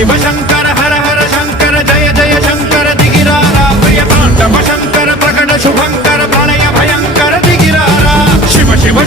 शिव शंकर हर हर शंकर जय जय शंकर दिगिरारा प्रिय तांडव शंकर प्रकट शुभंकर प्रलय भयंकर दिगिरारा शिव शिव